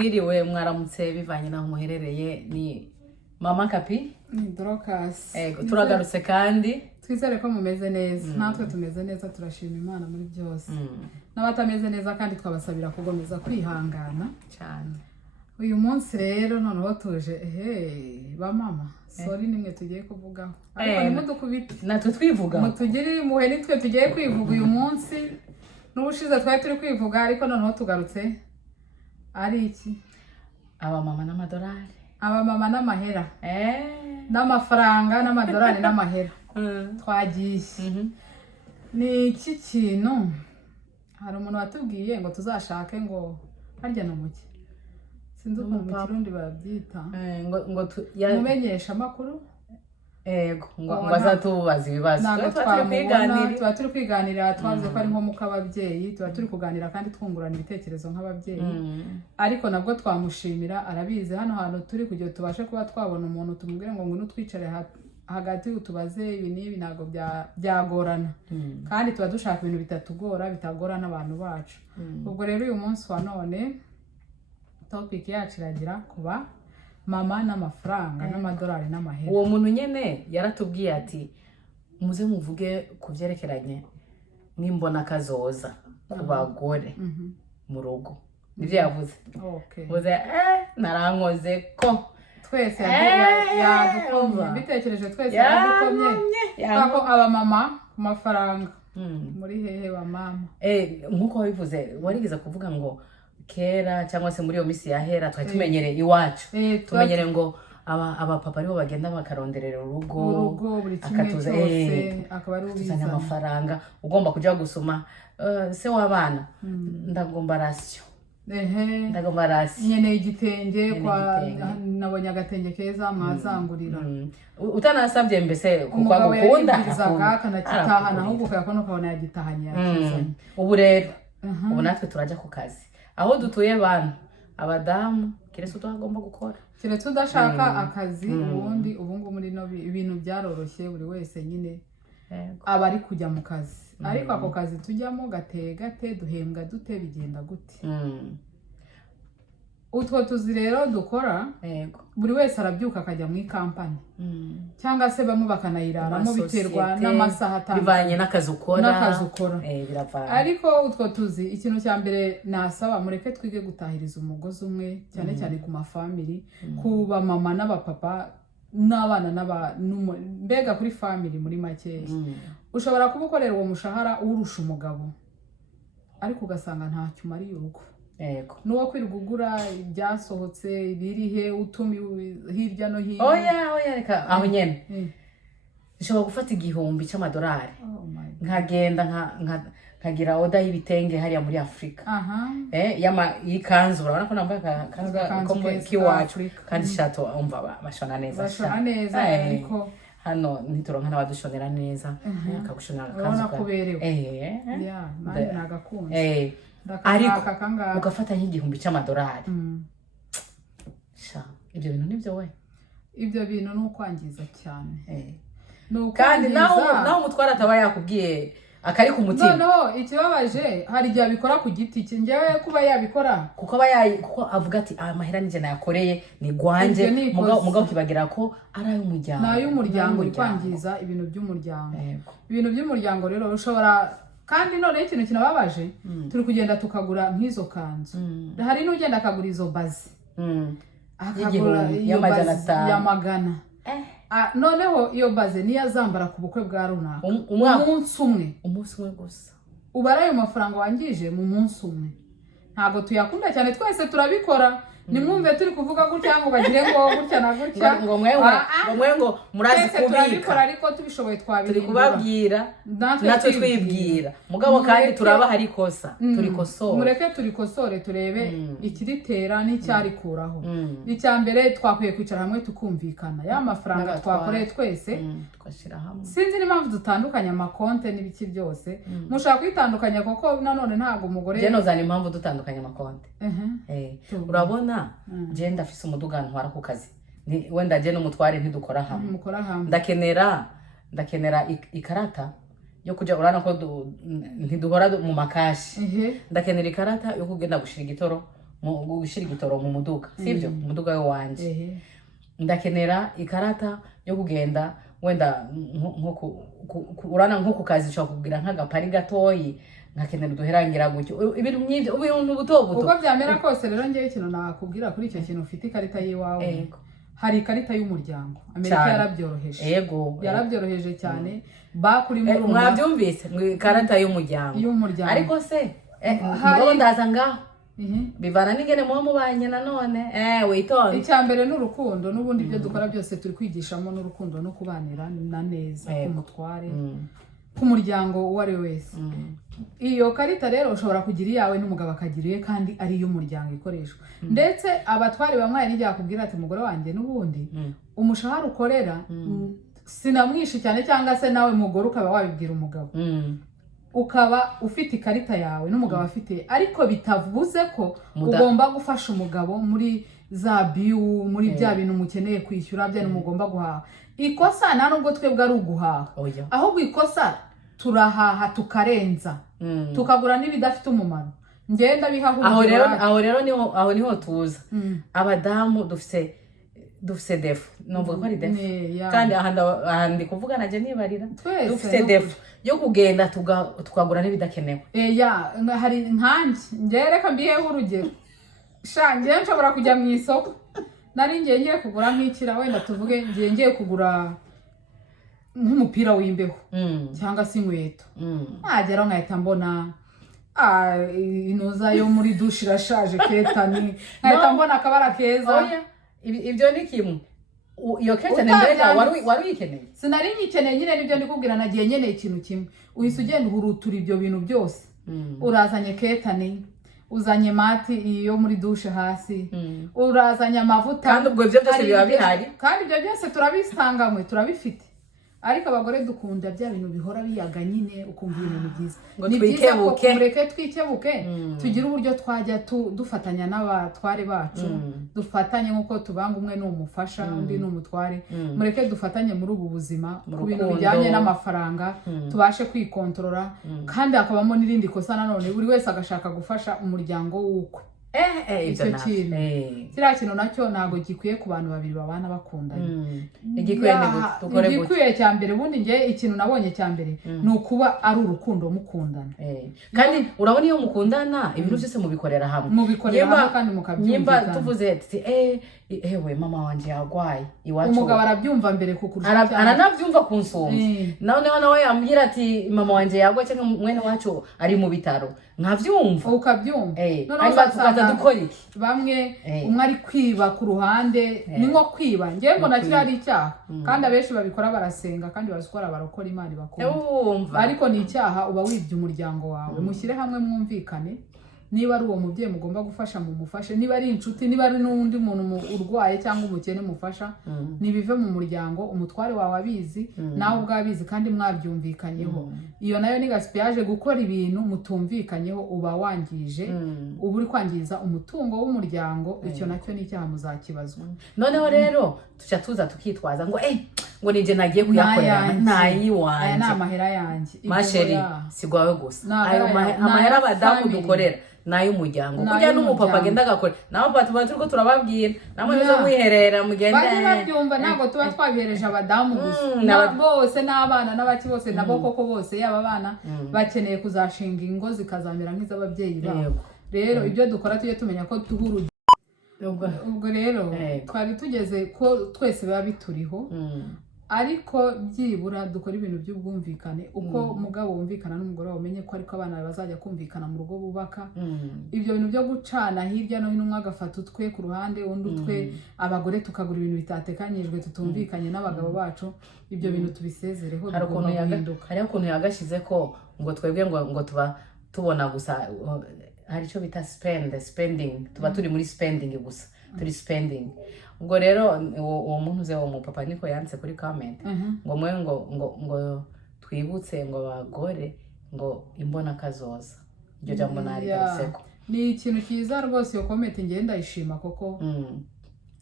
Mwiriwe mwaramutse bivanye naho muherereye ni Mama Kapi ni Dorcas. Turagarutse kandi twizere ko mumeze neza. Natwe tumeze neza, turashima Imana muri byose. N'abatameze neza kandi twabasabira kugomeza kwihangana cyane. Uyu munsi rero noneho tuje ba mama sorry nimwe tugiye kuvugaho. Ariko nimudukubite natwe twivuga mutugiri muhe nitwe tugiye kwivuga uyu munsi. N'ubushize twari turi kwivuga ariko noneho tugarutse ari iki? Aba mama n'amadolari. Aba mama n'amahera. N'amafaranga n'amadolari n'amahera. Twagiye. Ni iki kintu? Hari umuntu watubwiye ngo tuzashake ngo harya no muke. Sinzi ukuntu mu Kirundi babyita. Ngo mumenyesha makuru. ngo azatubaza ibibazo. Tuba turi kwiganira twavuze ko ari nko muka ababyeyi, tuba turi kuganira kandi twungurana ibitekerezo nk'ababyeyi. Ariko nabwo twamushimira arabizi hano hantu turi kugira tubashe kuba twabona umuntu tumubwire ngo ngwino twicare hagati utubaze ibi n'ibi ntago byagorana. Kandi tuba dushaka ibintu bitatugora bitagorana abantu bacu. Ubwo rero uyu munsi wa none topic yacu iragira kuba mama n'amafaranga n'amadolari n'amahera. Uwo muntu nyene yaratubwiye ati muze muvuge kuvyerekeranye n'imbona kazoza ku bagore mu rugo. Nivyo yavuze. Okay. Uze narankoze ko twese yadukomye bitekereje twese yadukomye kako aba mama ku mafaranga muri hehe ba mama. Nkuko wabivuze warigeze kuvuga ngo kera cyangwa se muri yo misi yahera twari tumenyereye iwacu. Tumenyere ngo aba papa aribo bagenda bakaronderera urugo buri kimwe cyose akaba ari ubizana amafaranga ugomba kujya gusoma se w'abana ndagomba ratio. Ndagomba ratio nyene igitenge kwa nabonye agatenge keza mazangurira. Utanasabye mbese kuko agukunda akanakitahana ahubwo ukayakona ukabona yagitahanye yakizanye. Ubu rero ubu natwe turajya ku kazi aho dutuye abantu abadamu kirese utagomba gukora kiretse udashaka akazi. Ubundi ubungu muri no ibintu byaroroshye buri wese nyine aba ari kujya mu kazi. Ariko ako kazi tujyamo gate duhembwa dute bigenda gute? Utwo tuzi rero dukora buri wese arabyuka akajya mu kampani cyangwa se bamwe bakanayiraramo biterwa n'amasaha atandukanye bivanye n'akazi ukora. Ariko utwo tuzi ikintu cya mbere nasaba mureke twige gutahiriza umugozi umwe cyane cyane ku mafamily ku ba mama n'abapapa n'abana mbega kuri family muri makeya. Ushobora kuba ukorera uwo mushahara urusha umugabo ariko ugasanga ntacyo umariye urugo. Nuwo kwirugugura ibyasohotse birihe utumi hirya no hino. Oya reka aho nyene nshobora gufata igihumbi cy'amadolari nkagenda nkagira oda y'ibitenge hariya muri Afrika. Yikanzu urabona ko nambaye kanzu k'iwacu kandi shato umva bashona neza ariko hano nituronka n'abadushonera neza akagushonera kanzu kuberewe manje nagakunze. Ariko ugafata nk'igihumbi cy'amadolari ibyo bintu nibyo we ibyo bintu ni ukwangiza cyane. Kandi naho umutwara ataba yakubwiye akari ku mutima. No ikibabaje hari igihe abikora ku giti cye. Njyewe kuba yabikora kuko avuga ati amahera nije nayakoreye ni gwanje mugabo kibagira ko ari ay'umuryango. N'ay'umuryango kwangiza ibintu by'umuryango. Ibintu by'umuryango rero ushobora kandi none ikintu kinababaje turi kugenda tukagura nk'izo kanzu. Hari n'ugenda akagura izo bazi akagura y'amagana. Noneho iyo baze niyo azambara ku bukwe bwa runaka umunsi umwe gusa. Ubara ayo mafaranga wangije mu munsi umwe ntago tuyakunda cyane. Twese turabikora nimwumve turi kuvuga gutya ngo bagire ngo gutya na gutya ngo mwe ngo murazi kubika ariko tubishoboye twabiri turi kubabwira natwe twibwira mugabo kandi turaba hari kosa turikosora. Mureke turikosore turebe ikiritera n'icyarikuraho. Icya mbere twakwiye kwicara hamwe tukumvikana ya mafaranga twakoreye twese twashira hamwe. Sinzi n'impamvu dutandukanya amakonte n'ibiki byose. Mushaka kwitandukanya kuko nanone ntago umugore jeno zana impamvu dutandukanya amakonte. Urabona je ndafise umuduga ntwara ku kazi wenda je n'umutware ntidukora hamwe. Ndakenera ikarata yo kuja urana ko ntiduhora mu makashi. Ndakenera ikarata yo kugenda gushira igitoro gushira igitoro mu muduga sibyo umuduga we wanje ndakenera ikarata yo kugenda wenda urana nko ku kazi cyo kugira nk'agapari gatoyi nkakenera duherangira gutyo ibintu nk'ibyo ubuntu buto buto uko byamera kose rero ngiye ikintu nakubwira kuri icyo kintu ufite ikarita yiwawe hari ikarita y'umuryango Amerika yarabyoroheje yego yarabyoroheje cyane bakuri mu mwabyumvise mu ikarita y'umuryango ariko se ngo ndaza ngaho bivana n'ingene muba mubanye nanone witonde icyambere n'urukundo n'ubundi byo dukora byose turi kwigishamo n'urukundo no kubanira na neza kumutware kumuryango uwo ari wese iyo karita rero ushobora kugira iyawe n'umugabo akagiriye kandi ari y'umuryango ikoreshwa ndetse abatware bamwe nijya kubwira ati umugore wanjye n'ubundi umushahara ukorera sinamwishi cyane cyangwa se nawe mugore ukaba wabibwira umugabo ukaba ufite ikarita yawe n'umugabo afite ariko bitavuze ko ugomba gufasha umugabo muri za biyu muri bya bintu mukeneye kwishyura bya bintu mugomba guhaha ikosa nta nubwo twebwe ari uguhaha ahubwo ikosa turahaha tukarenza tukagura n'ibidafite umumaro ngenda bihaho aho niho tuza abadamu dufise defu numva ko ari defu kandi aha ndi kuvuga najye nibarira dufise defu yo kugenda tukagura n'ibidakenewe hari nkanjye njye reka mbiheho urugero njye nshobora kujya mu isoko nari ngiye kugura nk'ikira wenda tuvuge ngiye kugura nk'umupira w'imbeho cyangwa se inkweto nageraho nkahita mbona inoza yo muri dushe irashaje ketani nkahita mbona akabara keza ibyo ni kimwe iyo ketani mbega wari uyikeneye sinari nyikeneye nyine nibyo ndikubwira nagiye nkeneye ikintu kimwe uhise ugenda uhurutura ibyo bintu byose urazanye ketani uzanye mati iyo muri dushe hasi urazanye amavuta kandi ubwo ibyo byose biba bihari kandi ibyo byose turabisanganywe turabifite ariko abagore dukunda bya bintu bihora biyaga nyine ukumva ibintu byiza ni byiza ko mureke twikebuke tugire uburyo twajya dufatanya n'abatware bacu dufatanye nk'uko tubanga umwe ni umufasha undi ni umutware mureke dufatanye muri ubu buzima ku bintu bijyanye n'amafaranga tubashe kwikontorora kandi hakabamo n'irindi kosa nanone buri wese agashaka gufasha umuryango w'ukwe icyo kintu kiriya kintu nacyo ntabwo gikwiye ku bantu babiri babana bakundanye igikwiye cya mbere ubundi njye ikintu nabonye cya mbere ni ukuba ari urukundo mukundana kandi urabona iyo mukundana ibintu byose mubikorera hamwe kandi mukabyumvikana nimba tuvuze ati ewe mama wanjye yarwaye iwacu umugabo arabyumva mbere kukurusha aranabyumva ku nsumba noneho nawe yambwira ati mama wanjye yarwaye cyangwa mwene wacu ari mu bitaro nkabyumva ukabyumva tukaza dukora iki bamwe umwe ari kwiba ku ruhande ni nko kwiba njye mbona kiri ari icyaha kandi abenshi babikora barasenga kandi bazikora barokora Imana ibakunda ariko ni icyaha uba wibye umuryango wawe mushyire hamwe mwumvikane niba ari uwo mubyeyi mugomba gufasha mumufashe niba ari inshuti niba ari n'undi muntu urwaye cyangwa umukene mufasha nibive mu muryango umutware wawe abizi nawe ubwabizi kandi mwabyumvikanyeho iyo nayo ni gaspillage gukora ibintu mutumvikanyeho uba wangije uba uri kwangiza umutungo w'umuryango icyo nacyo ni icyaha muzakibazwa noneho rero tuca tuza tukitwaza ngo ngo nije nagiye kuyakorera nayiwanje aya ni amahera yanjye masheri sigwawe gusa ayo amahera abadamu dukorera nayo umuryango kujya n'umupapa agenda agakora nawe papa tuba turiko turababwira namwe bizo mwiherera mugende bari babyumva ntabwo tuba twabihereje abadamu gusa bose n'abana n'abaki bose nabo koko bose yaba bana bakeneye kuzashinga ingo zikazamera nk'iz'ababyeyi babo rero ibyo dukora tujye tumenya ko duhuru ubwo rero twari tugeze ko twese biba bituriho ariko byibura dukora ibintu by'ubwumvikane uko umugabo wumvikana n'umugore wawe umenye ko ariko abana bazajya kumvikana mu rugo bubaka ibyo bintu byo gucana hirya no hino umwe agafata utwe ku ruhande undi utwe abagore tukagura ibintu bitatekanyijwe tutumvikanye n'abagabo bacu ibyo bintu tubisezereho tugomba guhinduka hariho ukuntu yagashyize ko ngo twebwe ngo tuba tubona gusa hari icyo bita spending tuba turi muri spending gusa turi spending ubwo rero uwo muntu uze uwo papa niko yanditse kuri comment ngo mwe ngo twibutse ngo abagore ngo imbona kazoza iryo jambo narigaruseko ni ikintu cyiza rwose iyo comment ngiye ndayishima koko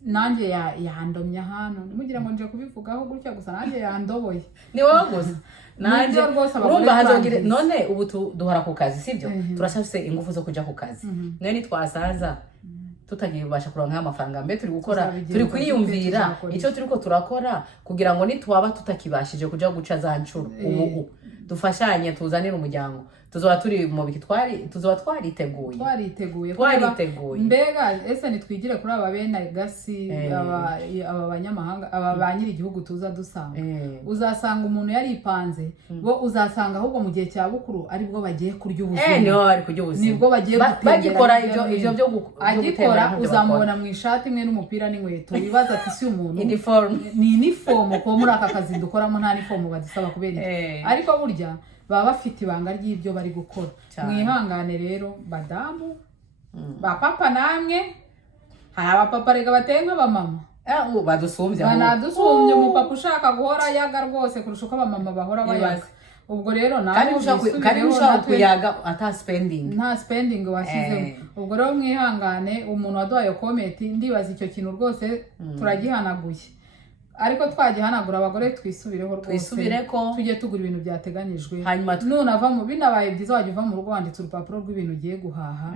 nanjye yandomye hano nimugira ngo nje kubivugaho gutya gusa nanjye yandoboye ni wowe gusa nanjye urumva hazongere none ubu duhora ku kazi sibyo turashafise ingufu zo kujya ku kazi none twasaza tutagibasha kuronka amafaranga mbe turi gukora turi kwiyumvira icyo turiko turakora kugira ngo nitwaba tutakibashije kuja guca za ncuro ubu dufashanye tuzanire umuryango tuzoba turi mu biki tuzoba twariteguye mbega ese nitwigire kuri aba bene gasi aba banyamahanga aba banyiri igihugu tuza dusanga uzasanga umuntu yaripanze bo uzasanga ahubwo mu gihe cya bukuru ari bwo bagiye kurya ubuzima niho bari kurya ubuzima nibwo bagiye bagikora ivyo byo agikora uzamubona mu ishati imwe n'umupira n'inkweto wibaza ati si umuntu ni uniform ko muri aka kazi dukoramo nta uniform badusaba kubera ariko burya baba bafite ibanga ry'ibyo bari gukora mwihangane rero badamu ba papa namwe hari abapapa rega bateye nk'abamama badusumbye banadusumbye umupapa ushaka guhora yaga rwose kurusha uko abamama bahora bayaga ubwo rero nawe kandi ushaka kuyaga ata spending nta spending washyizemo ubwo rero mwihangane umuntu waduhaye comment ndibaza icyo kintu rwose turagihanaguye ariko twagihanagura abagore twisubireho rwose tujye tugura ibintu byateganyijwe nunava mu binabaye byiza wajya uva mu rugo wanditse urupapuro rw'ibintu ugiye guhaha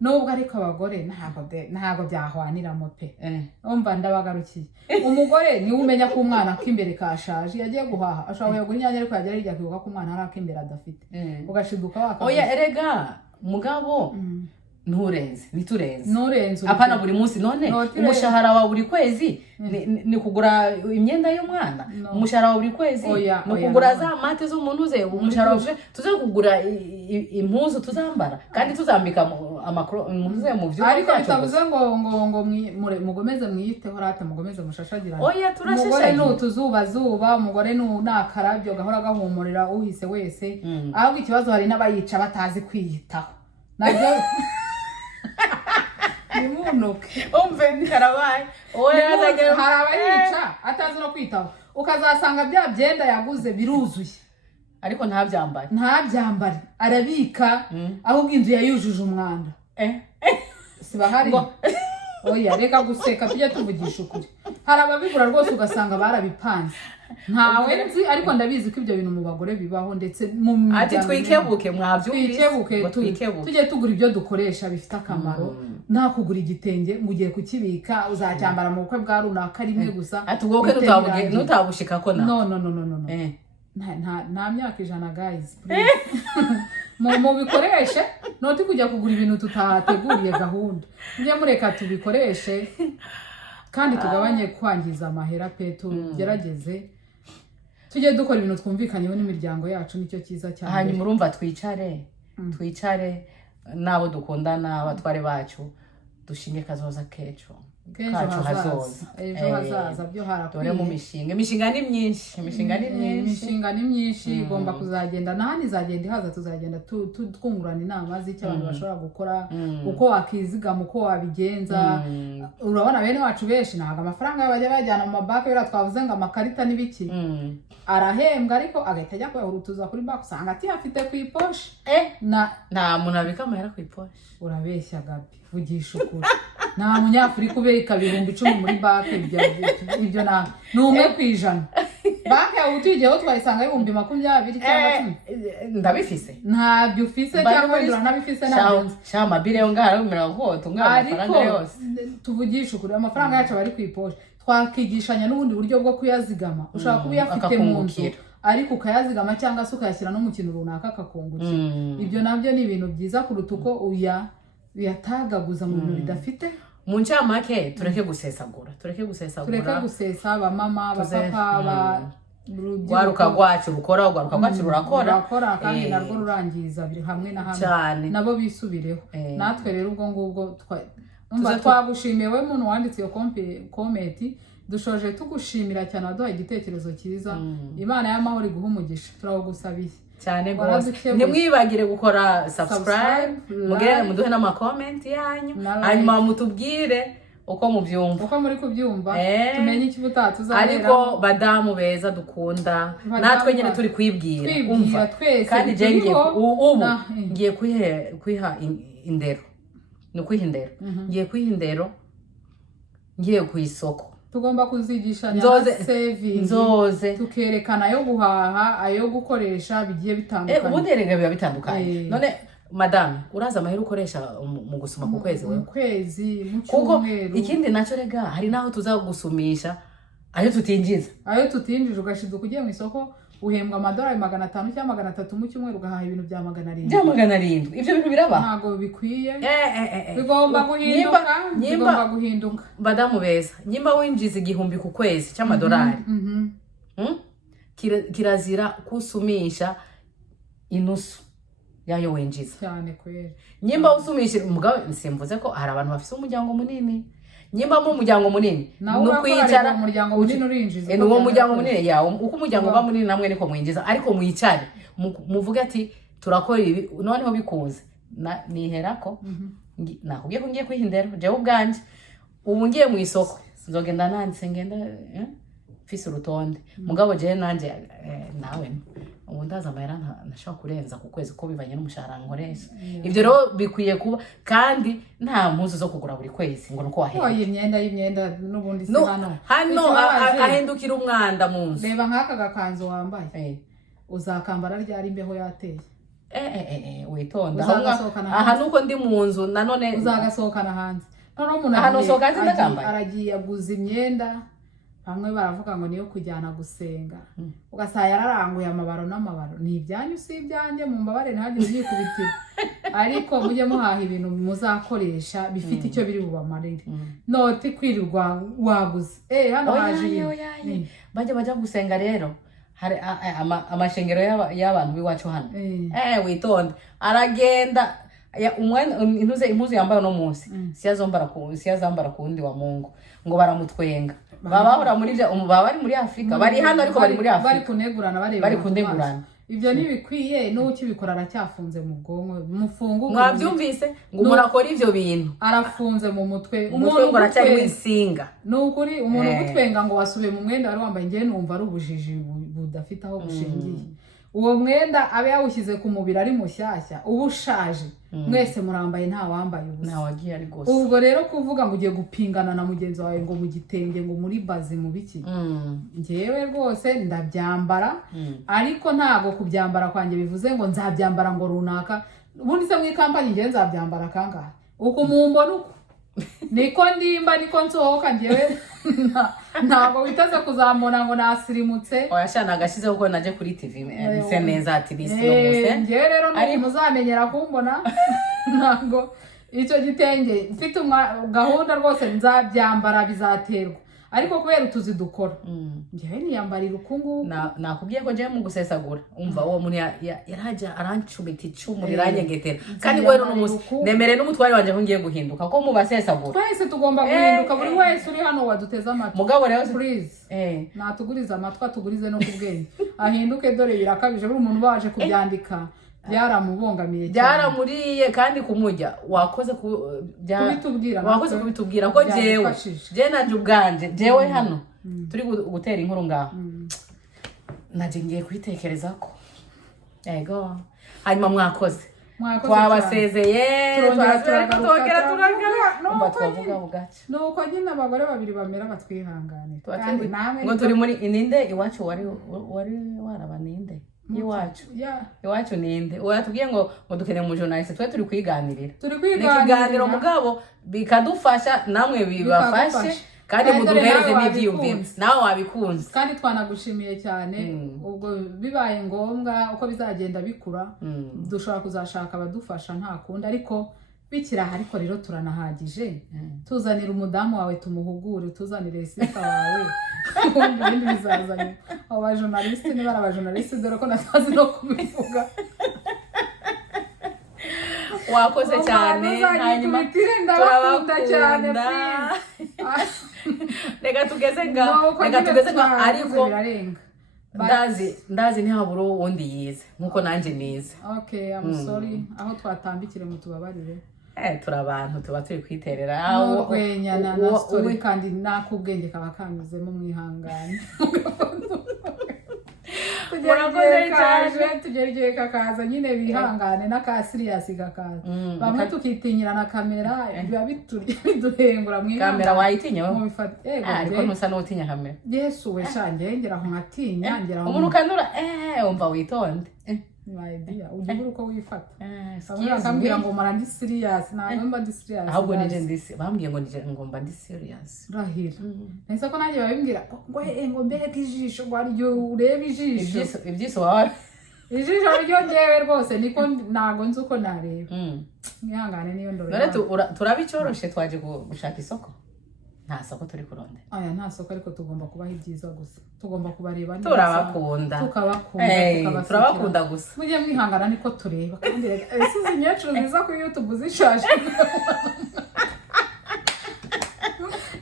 nubwo ariko abagore ntabwo byahwaniramo pe umva ndabagarukiye umugore niwe umenya ko umwana k'imbere kashaje yagiye guhaha ashobora kuyagura inyanya ariko yagera hirya akibuka ko umwana hari ak'imbere adafite ugashiduka wakaguze oya erega mugabo nturenze apana buri munsi none umushahara wa buri kwezi ni kugura imyenda y'umwana umushahara wa buri kwezi ni kugura za mate z'umuntu uze umushahara wa tuze kugura impuzu tuzambara kandi tuzambika impuzu mu vyuma ariko bitavuze ngo mugomeze mwiyiteho rata mugomeze mushashagirana oya turashashagirana umugore n'utuzuba umugore n'akarabyo gahora gahumurira uhise wese ahubwo ikibazo hari n'abayica batazi kwiyitaho nabyo nimunuke umve karabaye hari abayica atazi no kwitaho ukazasanga bya byenda yaguze biruzuye ariko ntabyambare arabika ahubwo inzu yayujuje umwanda sibahari oya reka guseka tujye tuvugisha ukuri hari ababigura rwose ugasanga barabipanze ntawe nzi ariko ndabizi ko ibyo bintu mu bagore bibaho ndetse mu miryango ati twikebuke mwabyumvise tujye tugura ibyo dukoresha bifite akamaro nta kugura igitenge ngo ugiye kukibika uzacyambara mu bukwe bwa runaka rimwe gusa ati ubwo nutabushika ko no nta myaka 100 guys mu bikoreshe noti kujya kugura ibintu tutateguriye gahunda njye mureka tubikoreshe kandi tugabanye kwangiza amahera pe tugerageze tujye dukora ibintu twumvikanyeho n'imiryango yacu nicyo cyiza cyane hanyuma urumva twicare nabo dukundana abatware bacu dushinge kazoza kecu kacu hazoza ejo hazaza byo harakwiye dore mu imishinga ni myinshi igomba kuzagenda nahani izagenda ihaza tuzagenda twungurana inama z'icyo abantu bashobora gukora uko wakizigama uko wabigenza urabona bene wacu benshi ntabwo amafaranga bajya bajyana mu mabanki yera twavuze ngo amakarita n'ibiki arahembwa ariko agahita ajya kuyahurutuza kuri banki usanga atiyafite ku iposhe nta muntu abika amahera ku iposhe urabeshya Gabi vugisha ukuri nta munyafurika ubeka 10,000 muri banki ibyo ni 1%. Banki yawe utigeho twayisanga 20,20 cyangwa ndabifise ntabyo ufise cyangwa ndura nabifise nabyo shama bire yo ngara 100 ngara amafaranga yose tuvugisha ukuri amafaranga yacu bari ku iposhe twakigishanya n'ubundi buryo bwo kuyazigama ushaka kuba yafite mu nzu ariko ukayazigama cyangwa se ukayashyira no mu kintu runaka akakungukira ibyo nabyo ni ibintu byiza kuruta uko uyatagaguza mu bintu bidafite mu ncamake tureke gusesagura tureke gusesa abamama abapapa waruka rwacu rukora ugaruka rwacu rurakora kandi narwo rurangiza biri hamwe na hamwe nabo bisubireho natwe rero ubwo ngubwo twagushimiye we muntu wanditse iyo comment dushoje tugushimira cyane waduhaye igitekerezo cyiza Imana y'amahoro iguha umugisha turagusabiye cyane gose nimwibagire gukora subscribe mugere muduhe n'ama comment yanyu hanyuma mutubwire uko mubyumva uko muri kubyumva tumenye ikibuta tuzabera ariko badamu beza dukunda natwe nyine turi kwibwira umva kandi je ngiye kwiha indero no kwihindero ngiye kwihindero ngiye ku isoko tugomba kuzigishanya saving tukerekana ayo guhaha ayo gukoresha bigiye bitandukanye ubundi rega biba bitandukanye none madame uraza amahera ukoresha mu gusuma ku kwezi wewe mu kwezi mu cyumweru ikindi nacyo rega hari naho tuzagusumisha ayo tutinjije ugashiduka ugiye mu isoko uhembwa amadolari 500 cyangwa 300 mu cyumweru ugahaha ibintu bya 700 ibyo bintu biraba ntago bikwiye bigomba guhinduka badamu beza nyimba winjiza 1000 ku kwezi cy'amadolari kirazira kusumisha inusu yayo wenjiza cyane kwera nyimba usumisha mugabo simvuze ko hari abantu bafite umuryango munini nyimba mu muryango munini nukwicara umuryango munini urinjiza uwo muryango munini yawo uko umuryango ba munini namwe niko mwinjiza ariko mwicare muvuga ati turakora ibi noneho bikunze niherako nakubwiye ko ngiye kwihindera je ubwanje ubu ngiye mu isoko nzogenda nanditse ngenda fise urutonde mugabo je nanje nawe ubu ndaza amahera ntashobora kurenza ku kwezi ko bivanye n'umushahara nkoresha ibyo rero bikwiye kuba kandi nta mpuzu zo kugura buri kwezi ngo nuko wahera y'imyenda n'ubundi si hano ahindukira umwanda mu nzu reba nk'aka gakanzu wambaye uzakambara ryari imbeho yateye witonda aha nuko ndi mu nzu nanone uzagasohokana hanze noneho umuntu aragiye aguza imyenda bamwe baravuga ngo niyo kujyana gusenga ugasaya yararanguye amabaro n'amabaro ni ibyanyu si ibyanjye mu mbabare ntihagire ubyikubitira ariko mujye muhaha ibintu muzakoresha bifite icyo biri bubamarire noti kwirirwa waguze hano haje ibintu bajya gusenga rero hari amashengero y'abantu b'iwacu hano witonde aragenda impuzu yambaye no munsi siyazambara ku wundi wa Mungu ngo baramutwenga babahora muri bya bari muri Afrika bari hano ariko bari muri Afrika bari kunegurana ibyo ntibikwiye n'ukibikora aracyafunze mu bwonko mufunguke mwabyumvise ngo murakora ivyo bintu arafunze mu mutwe umuntu aracyari wisinga n'ukuri umuntu gutwenga ngo wasubiye mu mwenda wari wambaye ngiye numva ari ubujiji budafite aho bushingiye uwo mwenda abe yawushyize ku mubiri ari mushyashya ubushaje mwese murambaye nta wambaye ubusa nta wagiye ari gose ubwo rero kuvuga ngo ugiye gupingana na mugenzi wawe ngo mu gitenge ngo muri bazi mu biki ngewe rwose ndabyambara ariko ntago kubyambara kwanjye bivuze ngo nzabyambara ngo runaka ubundi se muri kampani ngiye nzabyambara kangahe uko mumbona uko niko ndimba niko nsohoka ngewe ntago witaze kuzamura ngo nasirimutse oyashana agashize kuko naje kuri TV nse neza ati bisi no muse ngewe rero ari muzamenyera kumbona ntago icyo gitenge mfite gahunda rwose nzabyambara bizaterwa ariko kubera utuzi dukora ngewe niyambarira ukungu nakubwiye ko ngewe mu gusesagura umva uwo muntu yarajya arancumita icumu riranyegetera kandi we n'umunsi nemere n'umutwari wanje ko ngiye guhinduka ko mu basesagura twese tugomba guhinduka buri wese uri hano waduteza amatwi mugabo rero please natuguriza amatwi atugurize no kubwenge ahinduke dore birakabije buri umuntu baje kubyandika byaramubongamiye byaramuriye kandi kumujya wakoze kubitubwira ko jewe nanje ubwanje jewe hano turi gutera inkuru ngaho naje ngiye kwitekereza ko yego hanyuma mwakoze twabasezeye twavuga bugace nuko nyine abagore babiri bamera batwihangane ngo turi muri ininde iwacu wari waraba ninde iwacu ninde uratubwiye ngo dukeneye mu journalist twe turi kwiganirira ikiganiro mugabo bikadufasha namwe bibafashe kandi muduhereze n'ibyiyumviro nawe wabikunze kandi twanagushimiye cyane ubwo bibaye ngombwa uko bizagenda bikura dushobora kuzashaka abadufasha nta kundi ariko bikiraha ariko rero turanahagije tuzanira umudamu wawe tumuhugure tuzanire sita wawe ibindi bizazanye aba journaliste niba ari abajournaliste dore ko natazi no kubivuga wakoze cyane hanyuma turabakunda cyane reka tugeze nga ariko ndazi ntihabura uwundi yize nkuko nanjye nize okay I'm sorry aho twatambikire mutubabarire turi abantu tuba turi kwiterera urwenya na story kandi nakubwenge kaba kanyuzemo mwihangane tugera igihe kakaza nyine bihangane n'aka serious kakaza bamwe tukitinyira na kamera biba biduhengura mwihangane kamera wayitinya wowe ariko ntusa n'utinya kamera Yesu we shange ngera aho nkatinya ngera aho umuntu kanura umva witonde my idea ujye uri uko wifata bamwe bakambwira ngo mara ndi serious ntabwo mba ndi serious ahubwo nije ndisi bambwiye ngo mba ndi serious rahira nese ko nanjye babimbwira ngo mbega ijisho ngo aryo ureba ijisho ibyiso wawe ijisho ryo ndewe rwose niko ntago nzi uko nareba mwihangane niyo ndoro none turabicoroshe twaje gushaka isoko nta soko turi kuronde aya nta soko ariko tugomba kubaho ibyiza gusa tugomba kubareba neza turabakunda turabakunda gusa mujye mwihangana niko tureba kandi ese nyacuru nziza kuri YouTube zishaje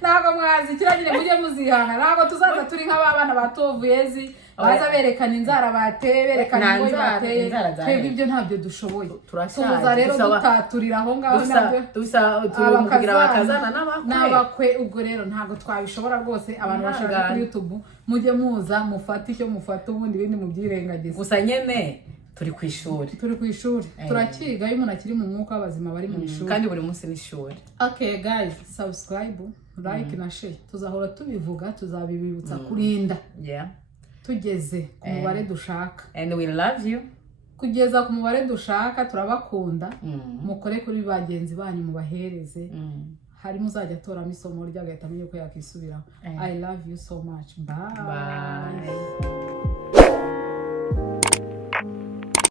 ntabwo mwazi kiragire mujye muzihangana ntabwo tuzaza turi nk'abana batovuyezi baza berekana inzara bateye berekana ingoyi bateye twebwe ibyo ntabyo dushoboye tuza rero dutaturira aho ngaho nabyo kugira bakazana n'abakwe ubwo rero ntabwo twabishobora rwose abantu bashaka kuri YouTube mujye muza mufate icyo mufata ubundi ibindi mubyirengagiza gusa nyene turi ku ishuri turakiga iyo umuntu akiri mu mwuka w'abazima bari mu ishuri kandi buri munsi ni ishuri. Okay guys, subscribe, like na share, tuzahora tubivuga tuzabibibutsa kurinda tugeze ku mubare dushaka, and we love you. Kugeza ku mubare dushaka turabakunda, mukore kuri bagenzi banyu mubahereze, hari muzajya toramo isomo ry'agahita amenye ko yakisubiraho. I love you so much. Bye.